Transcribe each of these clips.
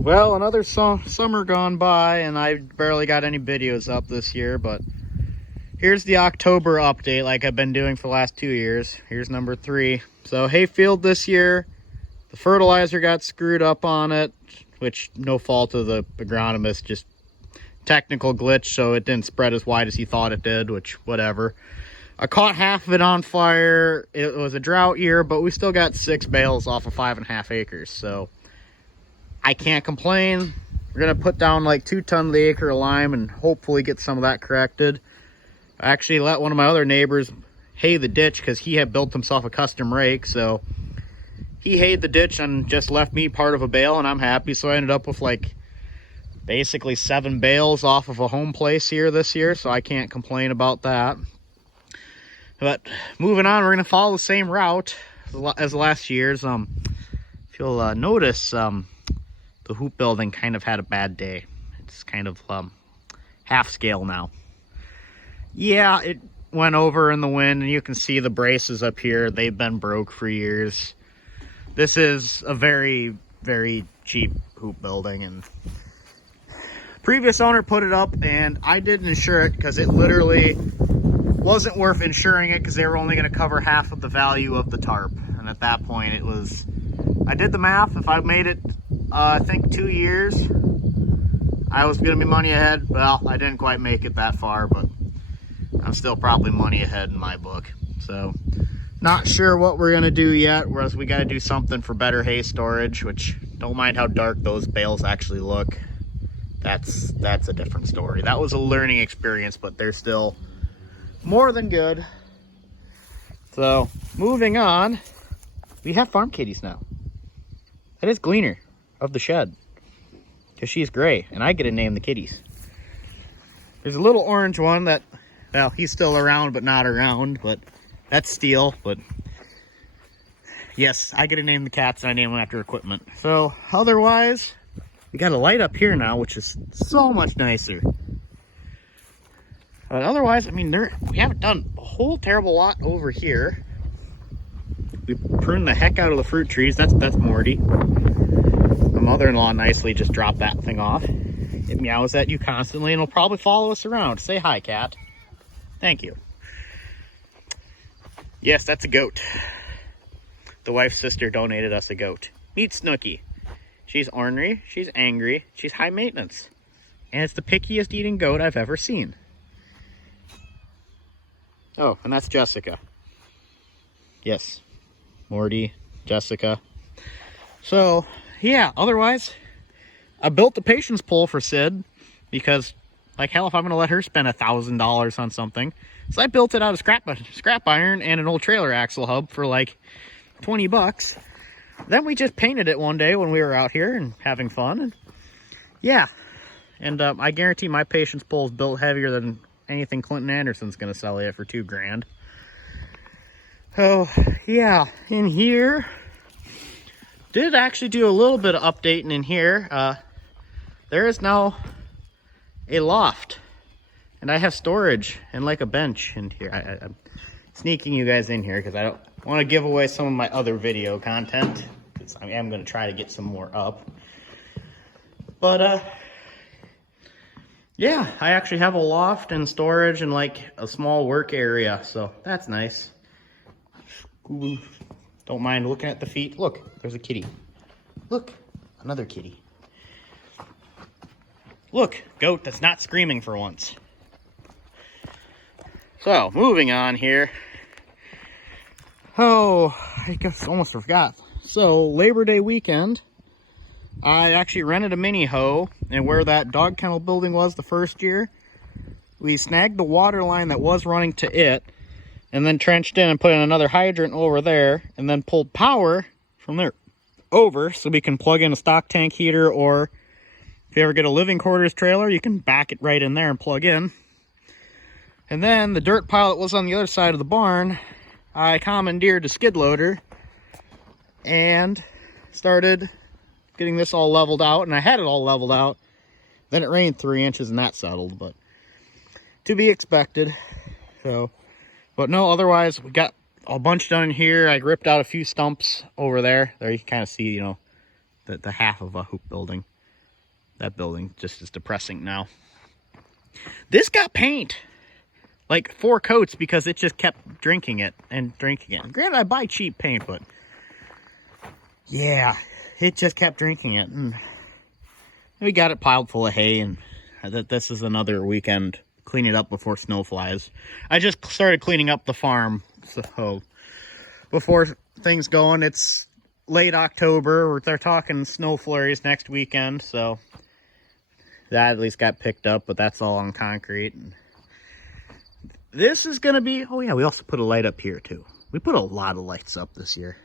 Well, another summer gone by, and I barely got any videos up this year, but here's the October update like I've been doing for the last 2 years. Here's number 3. So hayfield this year, the fertilizer got screwed up on it, which no fault of the agronomist, just technical glitch, so it didn't spread as wide as he thought it did, which whatever. I caught half of it on fire. It was a drought year, but we still got 6 bales off of 5.5 acres, so I can't complain. We're gonna put down like 2 tons the acre of lime and hopefully get some of that corrected. I actually let one of my other neighbors hay the ditch because he had built himself a custom rake, so he hayed the ditch and just left me part of a bale, and I'm happy. So I ended up with like basically 7 bales off of a home place here this year, so I can't complain about that. But moving on, we're gonna follow the same route as last year's. If you'll notice, the hoop building kind of had a bad day. It's kind of half scale now. Yeah, it went over in the wind, and you can see the braces up here. They've been broke for years. This is a very, very cheap hoop building, and previous owner put it up, and I didn't insure it because it literally wasn't worth insuring it because they were only going to cover half of the value of the tarp. And at that point, it was, I did the math. If I made it I think 2 years, I was gonna be money ahead. Well, I didn't quite make it that far, but I'm still probably money ahead in my book. So not sure what we're gonna do yet, whereas we gotta do something for better hay storage, which don't mind how dark those bales actually look. That's a different story. That was a learning experience, but they're still more than good. So moving on, we have farm kitties now. That is Gleaner of the shed, because she's gray, and I get to name the kitties. There's a little orange one that, well, he's still around but not around, but that's Steel. But yes, I get to name the cats, and I name them after equipment. So otherwise, we got a light up here now, which is so much nicer. But otherwise, I mean, we haven't done a whole terrible lot over here. We pruned the heck out of the fruit trees. That's Morty. My mother-in-law nicely just dropped that thing off. It meows at you constantly and will probably follow us around. Say hi, cat. Thank you. Yes, that's a goat. The wife's sister donated us a goat. Meet Snooky. She's ornery, she's angry, she's high maintenance. And it's the pickiest eating goat I've ever seen. Oh, and that's Jessica. Yes, Morty, Jessica. So yeah, otherwise, I built the patience pole for Sid because, like hell, if I'm going to let her spend $1,000 on something. So I built it out of scrap iron and an old trailer axle hub for like 20 bucks. Then we just painted it one day when we were out here and having fun. And yeah, and I guarantee my patience pole is built heavier than anything Clinton Anderson's going to sell you for $2 grand. So yeah, in here, did actually do a little bit of updating in here. There is now a loft, and I have storage and like a bench in here. I'm sneaking you guys in here because I don't want to give away some of my other video content, because I am going to try to get some more up. But yeah, I actually have a loft and storage and like a small work area, so that's nice. Ooh. Don't mind looking at the feet. Look, there's a kitty. Look, another kitty. Look, goat that's not screaming for once. So, moving on here. Oh, I guess almost forgot. So, Labor Day weekend, I actually rented a mini hoe, and where that dog kennel building was the first year, we snagged the water line that was running to it, and then trenched in and put in another hydrant over there, and then pulled power from there over so we can plug in a stock tank heater, or if you ever get a living quarters trailer, you can back it right in there and plug in. And then the dirt pile that was on the other side of the barn, I commandeered a skid loader and started getting this all leveled out, and I had it all leveled out. Then it rained 3 inches and that settled, but to be expected. So, but no, otherwise we got a bunch done here. I ripped out a few stumps over there. There you can kind of see, you know, the half of a hoop building. that building just is depressing now. This got paint. Like 4 coats because it just kept drinking it and drinking it. Granted, I buy cheap paint, but yeah, it just kept drinking it. And we got it piled full of hay, and this is another weekend cleaning it up before snow flies. I just started cleaning up the farm, so before things going, it's late October. They're talking snow flurries next weekend, so that at least got picked up, but that's all on concrete. And this is going to be... Oh, yeah, we also put a light up here, too. We put a lot of lights up this year.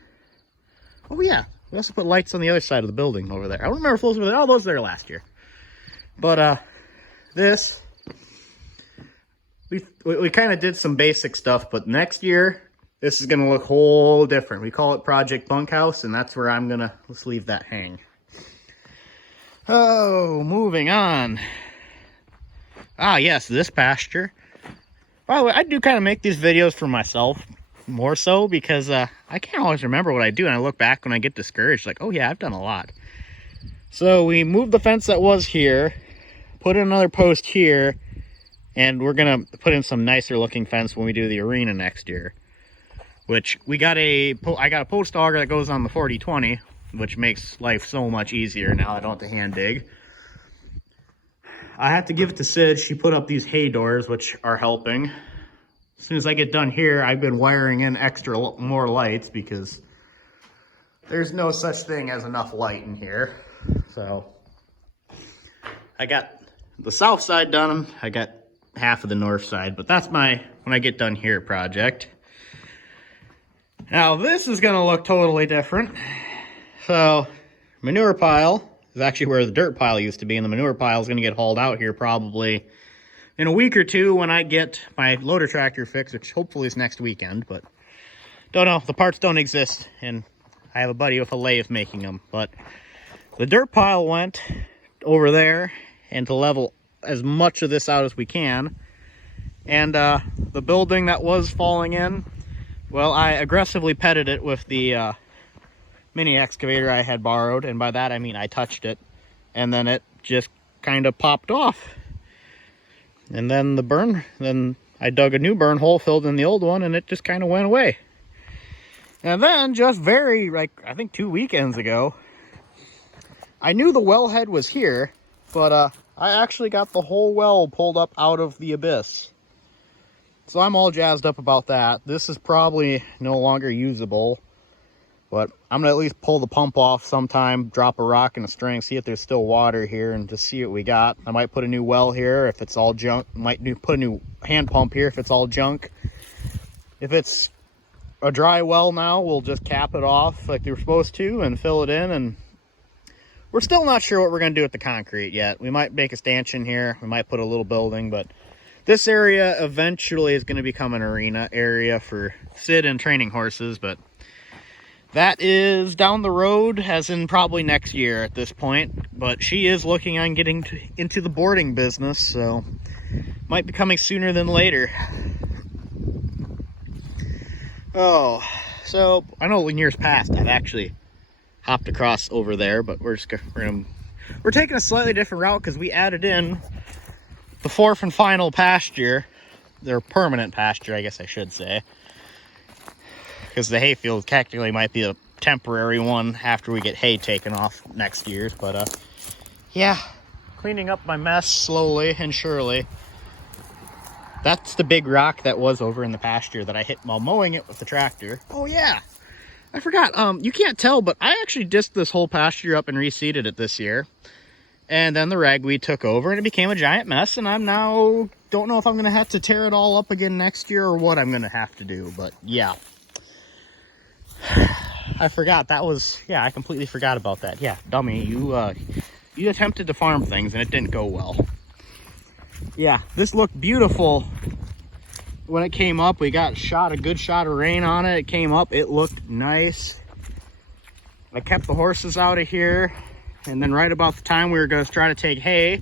Oh, yeah. We also put lights on the other side of the building over there. I don't remember if those were there. Oh, those were there last year. But, this... We kind of did some basic stuff, but next year, this is going to look whole different. We call it Project Bunkhouse, and that's where I'm going to... Let's leave that hang. Oh, moving on. Ah, yes, this pasture... By the way, I do kind of make these videos for myself, more so, because I can't always remember what I do, and I look back when I get discouraged, like, oh yeah, I've done a lot. So we moved the fence that was here, put in another post here, and we're going to put in some nicer looking fence when we do the arena next year. Which, I got a post auger that goes on the 4020, which makes life so much easier now I don't have to hand dig. I have to give it to Sid. She put up these hay doors, which are helping. As soon as I get done here, I've been wiring in more lights because there's no such thing as enough light in here. So I got the south side done. I got half of the north side, but that's my, when I get done here, project. Now this is going to look totally different. So manure pile is actually where the dirt pile used to be, and the manure pile is going to get hauled out here probably in a week or two when I get my loader tractor fixed, which hopefully is next weekend, but don't know. The parts don't exist, and I have a buddy with a lathe making them. But the dirt pile went over there, and to level as much of this out as we can. And the building that was falling in, well, I aggressively petted it with the mini excavator I had borrowed, and by that I mean I touched it, and then it just kind of popped off. And then then I dug a new burn hole, filled in the old one, and it just kind of went away. And then just I think 2 weekends ago, I knew the wellhead was here, but I actually got the whole well pulled up out of the abyss. So I'm all jazzed up about that. This is probably no longer usable, but I'm going to at least pull the pump off sometime, drop a rock in a string, see if there's still water here, and just see what we got. I might put a new well here if it's all junk. Might put a new hand pump here if it's all junk. If it's a dry well now, we'll just cap it off like they were supposed to and fill it in. And we're still not sure what we're going to do with the concrete yet. We might make a stanchion here. We might put a little building, but this area eventually is going to become an arena area for Sid and training horses, but that is down the road, as in probably next year at this point. But she is looking on getting into the boarding business, so might be coming sooner than later. Oh, so I know in years past I've actually hopped across over there, but we're taking a slightly different route because we added in the fourth and final pasture, their permanent pasture, I guess I should say. Because the hayfield technically might be a temporary one after we get hay taken off next year. But yeah, cleaning up my mess slowly and surely. That's the big rock that was over in the pasture that I hit while mowing it with the tractor. Oh yeah, I forgot. You can't tell, but I actually disked this whole pasture up and reseeded it this year. And then the ragweed took over and it became a giant mess. And I'm now, don't know if I'm going to have to tear it all up again next year or what I'm going to have to do. But yeah. I forgot that was, yeah, I completely forgot about that. Yeah, dummy, you attempted to farm things and it didn't go well. Yeah, this looked beautiful when it came up. We got a good shot of rain on it. It came up, it looked nice. I kept the horses out of here, and then right about the time we were going to try to take hay,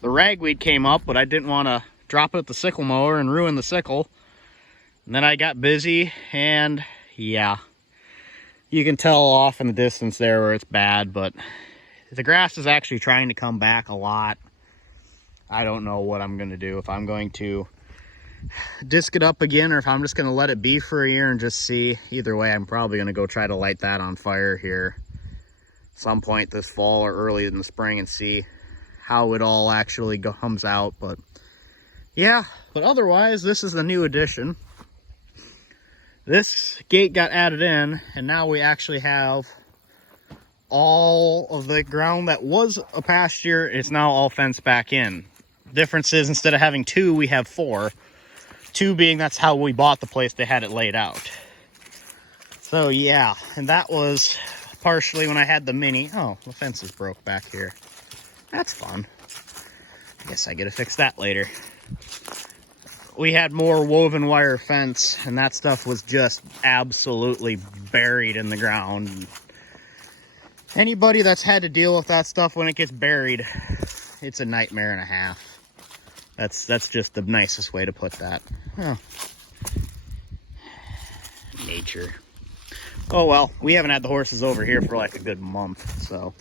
the ragweed came up, but I didn't want to drop it with the sickle mower and ruin the sickle. And then I got busy, and yeah. You can tell off in the distance there where it's bad, but The grass is actually trying to come back a lot. I don't know what I'm going to do, if I'm going to disc it up again or if I'm just going to let it be for a year and just see. Either way, I'm probably going to go try to light that on fire here some point this fall or early in the spring and see how it all actually comes out. But yeah, but otherwise, this is the new addition. This gate got added in, and now we actually have all of the ground that was a pasture. It's now all fenced back in. Difference is, instead of having 2, we have 4. 2 being that's how we bought the place, they had it laid out. So yeah, and that was partially when I had the Mini. Oh, the fence is broke back here. That's fun. I guess I get to fix that later. We had more woven wire fence, and that stuff was just absolutely buried in the ground. Anybody that's had to deal with that stuff when it gets buried, it's a nightmare and a half. That's just the nicest way to put that. Oh. Nature. Oh well, we haven't had the horses over here for like a good month, so.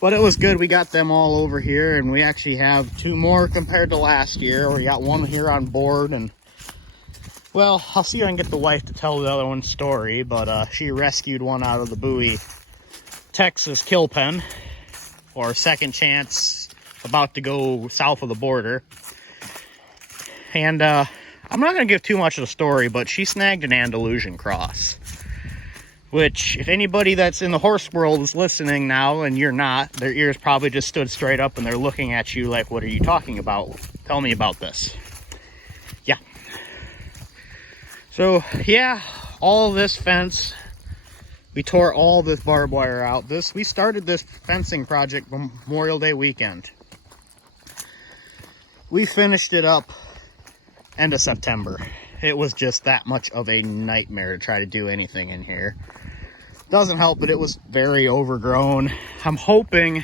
But it was good, we got them all over here, and we actually have 2 more compared to last year. We got 1 here on board, and well, I'll see if I can get the wife to tell the other one's story, but she rescued one out of the Bowie, Texas kill pen, or second chance, about to go south of the border. And I'm not going to give too much of the story, but she snagged an Andalusian cross. Which, if anybody that's in the horse world is listening now, and you're not, their ears probably just stood straight up and they're looking at you like, what are you talking about? Tell me about this. Yeah. So, yeah, all of this fence, we tore all this barbed wire out. We started this fencing project Memorial Day weekend. We finished it up end of September. It was just that much of a nightmare to try to do anything in here. Doesn't help, but it was very overgrown. I'm hoping,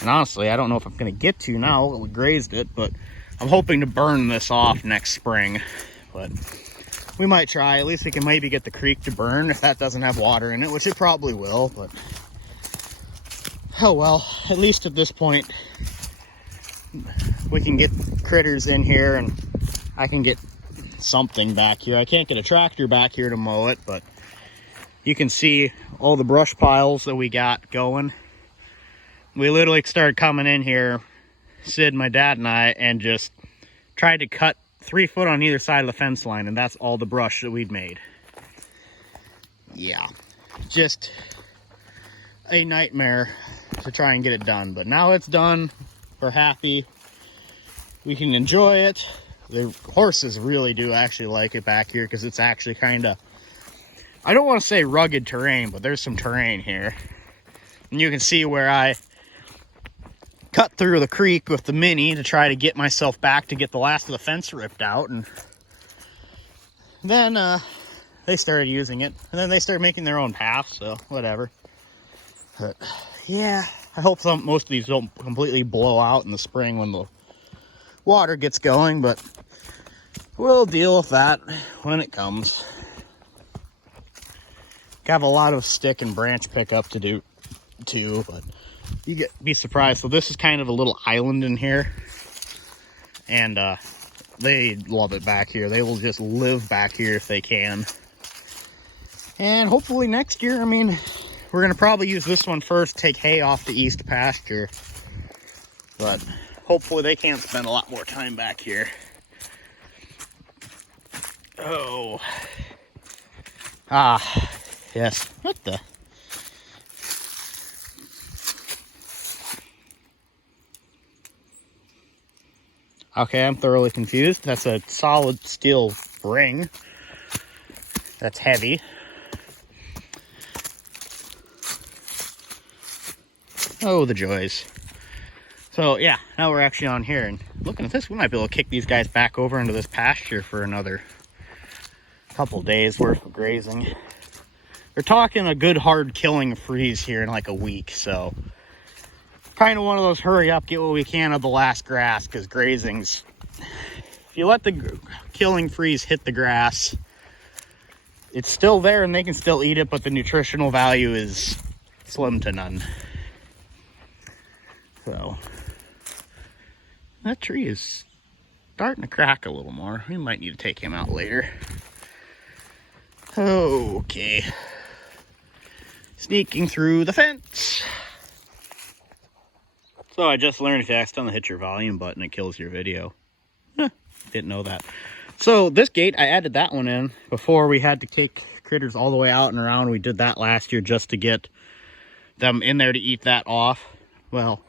and honestly, I don't know if I'm going to get to now, we grazed it, but I'm hoping to burn this off next spring. But we might try. At least we can maybe get the creek to burn if that doesn't have water in it, which it probably will. But oh well, at least at this point, we can get critters in here and I can get something back here. I can't get a tractor back here to mow it, but you can see all the brush piles that we got going. We literally started coming in here, Sid, my dad, and I, and just tried to cut 3 foot on either side of the fence line, and that's all the brush that we'd made. Yeah, just a nightmare to try and get it done, but now it's done. We're happy. We can enjoy it. The horses really do actually like it back here because it's actually kind of, I don't want to say rugged terrain, but there's some terrain here. And you can see where I cut through the creek with the Mini to try to get myself back to get the last of the fence ripped out. And then they started using it. And then they started making their own path, so whatever. But yeah, I hope most of these don't completely blow out in the spring when the water gets going, but we'll deal with that when it comes. Got a lot of stick and branch pickup to do too, but you be surprised. So this is kind of a little island in here, and they love it back here. They will just live back here if they can. And hopefully next year, I mean, we're gonna probably use this one first, take hay off the east pasture, but hopefully they can't spend a lot more time back here. Oh. Ah, yes. What the? Okay, I'm thoroughly confused. That's a solid steel ring. That's heavy. Oh, the joys. So yeah, now we're actually on here, and looking at this, we might be able to kick these guys back over into this pasture for another couple days worth of grazing. We're talking a good hard killing freeze here in like a week, so kind of one of those hurry up, get what we can of the last grass, because grazing's, if you let the killing freeze hit the grass, it's still there and they can still eat it, but the nutritional value is slim to none. So that tree is starting to crack a little more. We might need to take him out later. Okay. Sneaking through the fence. So I just learned if you accidentally hit your volume button, it kills your video. Didn't know that. So this gate, I added that one in before we had to take critters all the way out and around. We did that last year just to get them in there to eat that off. Well,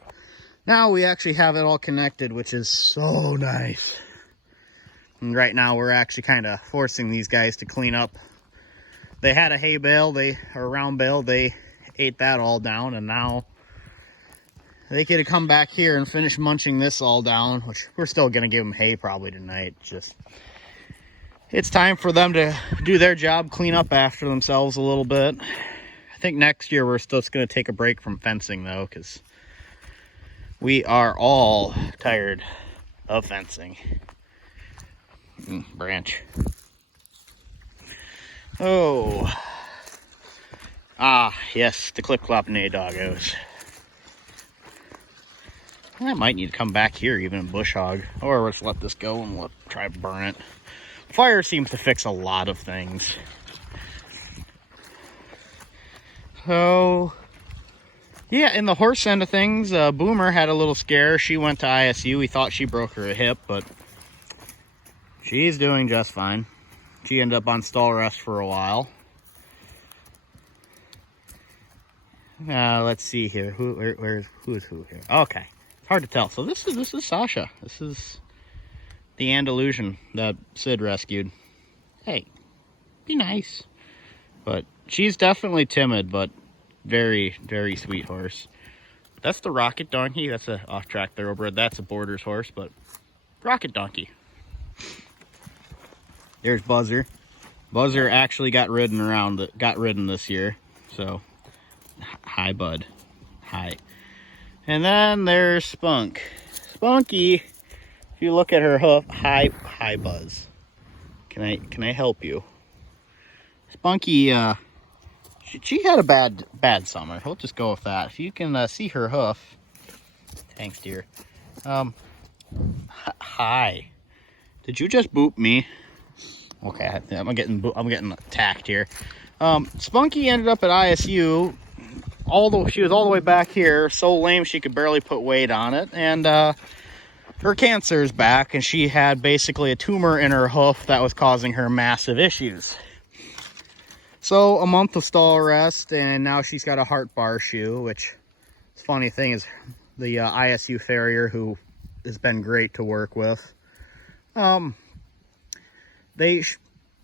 now we actually have it all connected, which is so nice. And right now we're actually kind of forcing these guys to clean up. They had a hay bale, or a round bale, they ate that all down, and now they could have come back here and finish munching this all down, which we're still going to give them hay probably tonight. Just, it's time for them to do their job, clean up after themselves a little bit. I think next year we're still going to take a break from fencing though, because we are all tired of fencing. Branch. Oh. Ah, yes, the clip-clopping doggos. I might need to come back here even in bush hog, or let's let this go and try to burn it. Fire seems to fix a lot of things. So, yeah, in the horse end of things, Boomer had a little scare. She went to ISU. We thought she broke her hip, but she's doing just fine. She ended up on stall rest for a while. Let's see here. Who is who here? Okay. Hard to tell. So this is Sasha. This is the Andalusian that Sid rescued. Hey, be nice. But she's definitely timid, but very, very sweet horse. That's the Rocket Donkey. That's a off-track thoroughbred. That's a Borders horse, but Rocket Donkey. There's Buzzer. Buzzer actually got ridden this year. So, hi, bud. Hi. And then there's Spunk. Spunky, if you look at her hoof, hi Buzz. Can I help you? Spunky, she had a bad summer. We'll just go with that. If you can see her hoof, thanks, dear. Hi. Did you just boop me? Okay, I'm getting attacked here. Spunky ended up at ISU. She was all the way back here, so lame she could barely put weight on it, and her cancer is back, and she had basically a tumor in her hoof that was causing her massive issues. So a month of stall rest, and now she's got a heart bar shoe, which, the funny thing is, the ISU farrier, who has been great to work with, they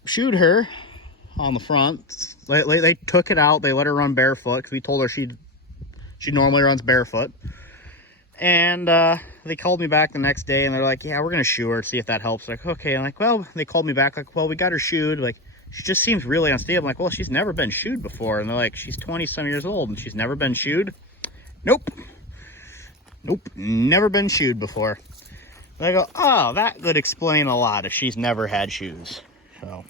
shoed her on the front. They took it out. They let her run barefoot because we told her she normally runs barefoot. And they called me back the next day and they're like, yeah, we're gonna shoe her, see if that helps. Like, okay. I'm like, well, they called me back like, well, we got her shoed. Like, she just seems really unstable. I'm like, well, she's never been shoed before. And they're like, she's 20-some years old and she's never been shoed. Nope, never been shoed before. And I go, oh, that would explain a lot if she's never had shoes. So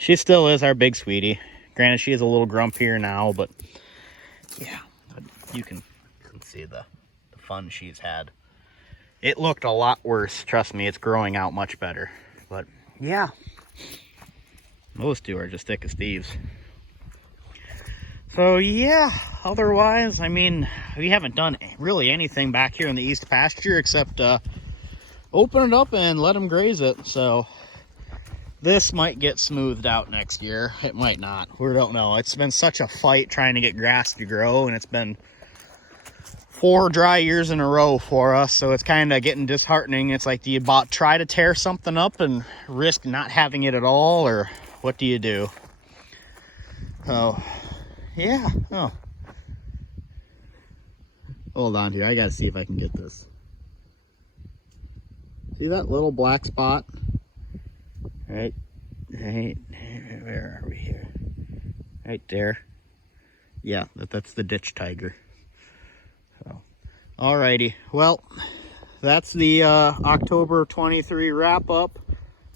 she still is our big sweetie. Granted, she is a little grumpier now, but yeah, you can see the fun she's had. It looked a lot worse. Trust me, it's growing out much better. But yeah, those two are just thick as thieves. So yeah, otherwise, I mean, we haven't done really anything back here in the East pasture except open it up and let them graze it. So this might get smoothed out next year. It might not. We don't know. It's been such a fight trying to get grass to grow, and it's been 4 dry years in a row for us, so it's kind of getting disheartening. It's like, do you try to tear something up and risk not having it at all, or what do you do? Oh, yeah. Oh, hold on here. I gotta see if I can get this. See that little black spot? Right, where are we here? Right there. Yeah, that's the ditch tiger. So, alrighty. Well, that's the October 23 wrap up.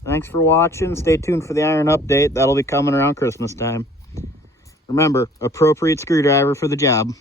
Thanks for watching. Stay tuned for the iron update. That'll be coming around Christmas time. Remember, appropriate screwdriver for the job.